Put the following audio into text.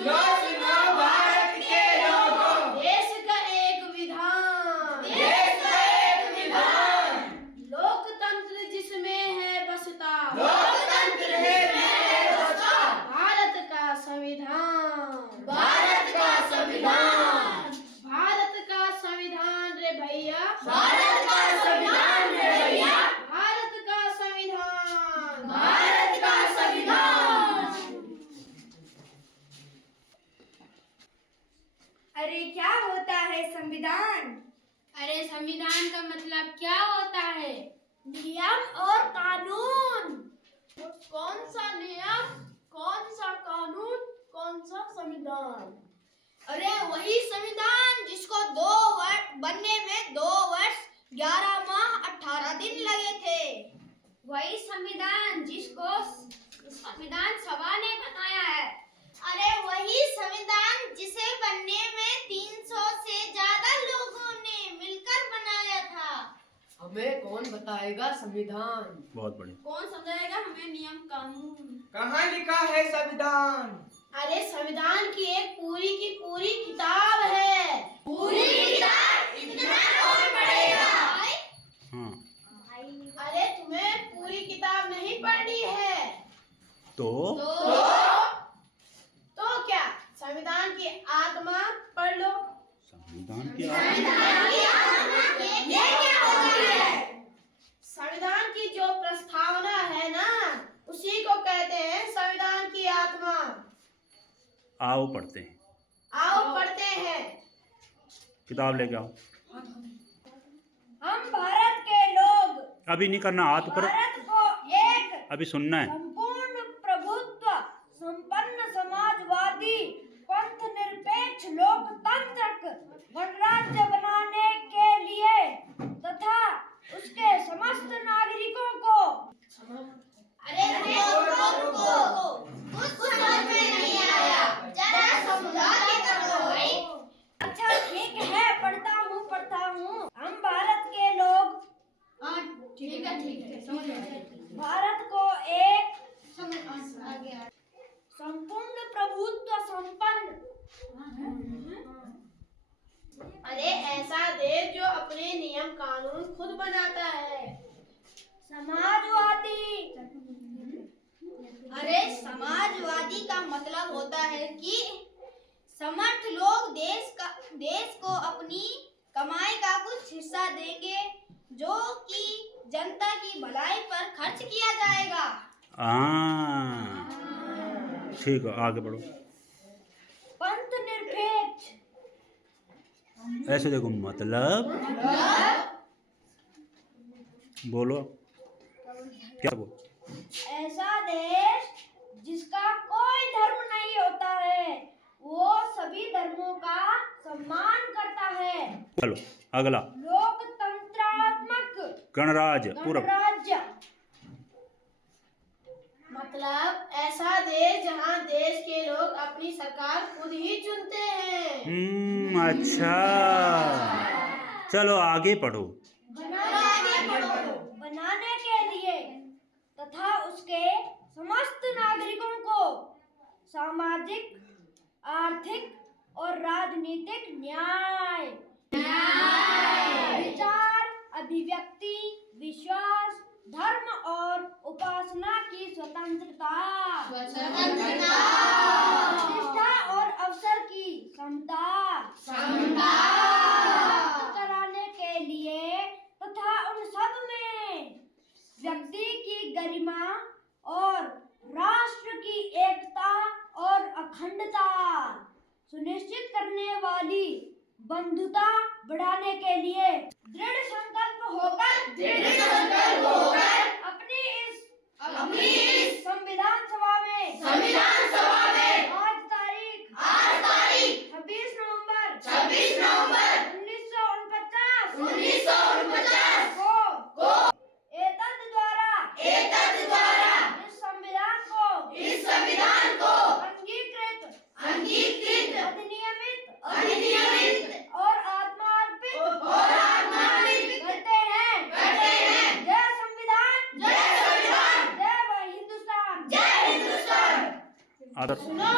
सुनो सुनो भारत के लोगों, देश का एक विधान, देश का एक विधान, लोकतंत्र जिसमें है बसता, लोकतंत्र है बसता, भारत का संविधान, भारत का संविधान, भारत का संविधान रे भैया, भारत का संविधान रे भैया, भारत का संविधान, भारत का संविधान। अरे क्या होता है संविधान? अरे संविधान का मतलब क्या होता है? नियम और कानून। कौन सा नियम, कौन सा कानून, कौन सा संविधान? अरे वही संविधान जिसको बनने में 2 वर्ष 11 माह 18 दिन लगे थे। वही संविधान जिसको संविधान सभा ने बनाया है। अरे वही संविधान जिसे बनने में 300 से ज्यादा लोगों ने मिलकर बनाया था। हमें कौन बताएगा संविधान? बहुत बढ़िया। कौन समझाएगा हमें नियम कानून? कहाँ लिखा है संविधान? अरे संविधान की एक पूरी की पूरी किताब है। पूरी किताब इतना कौन पढ़ेगा? हाँ अरे तुम्हें पूरी किताब नहीं पढ़नी है तो क्या, संविधान की आत्मा पढ़ लो। संविधान की ये क्या होता है? संविधान की जो प्रस्तावना है ना, उसी को कहते हैं संविधान की आत्मा। आओ पढ़ते हैं, आओ पढ़ते हैं। किताब लेके आओ। हम भारत के लोग अभी नहीं करना, हाथ ऊपर, भारत को एक अभी सुनना है। संपूर्ण प्रभुत्व संपन्न समाजवादी पंथ निरपेक्ष लोकतांत्रिक गणराज्य बनाने के लिए तथा उसके समस्त नागरिकों को। अरे रुको, कुछ समझ में नहीं आया, जरा समझा के करो भाई। अच्छा ठीक है, पढ़ता हूँ। हम भारत के लोग, ठीक है समझ में। भारत को एक संपूर्ण प्रभुत्व संपन्न, अरे ऐसा देश जो अपने नियम कानून खुद बनाता है। समाजवादी। अरे समाजवादी का मतलब होता है कि समर्थ लोग देश को अपनी कमाई का कुछ हिस्सा देंगे जो कि जनता की भलाई पर खर्च किया जाएगा। ठीक है, आगे बढ़ो। पंथ निरपेक्ष। ऐसे देखो, मतलब बोलो क्या बोल। ऐसा देश जिसका कोई धर्म नहीं होता है, वो सभी धर्मों का सम्मान करता है। चलो अगला, लोकतंत्रात्मक गणराज्य पूरा। गणराज्य मतलब ऐसा देश जहाँ देश के लोग अपनी सरकार खुद ही चुनते हैं। अच्छा, चलो आगे पढ़ो। बनाने के लिए तथा उसके समस्त नागरिकों को सामाजिक, आर्थिक और राजनीतिक न्याय, विचार, अभिव्यक्ति, विश्वास, धर्म और उपासना की स्वतंत्रता, प्रतिष्ठा और अवसर की समता कराने के लिए तथा उन सब में व्यक्ति की गरिमा और राष्ट्र की एकता और अखंडता सुनिश्चित करने वाली बंधुता बढ़ाने के लिए दृढ़ संकल्प होकर अपनी इस संविधान सभा में आज तारीख 26 नवंबर 1949 को एतद द्वारा इस संविधान को अंगीकृत अधिनियमित और आत्मार्पित करते हैं। जय संविधान, जय हिंदुस्तान। आदर सुनो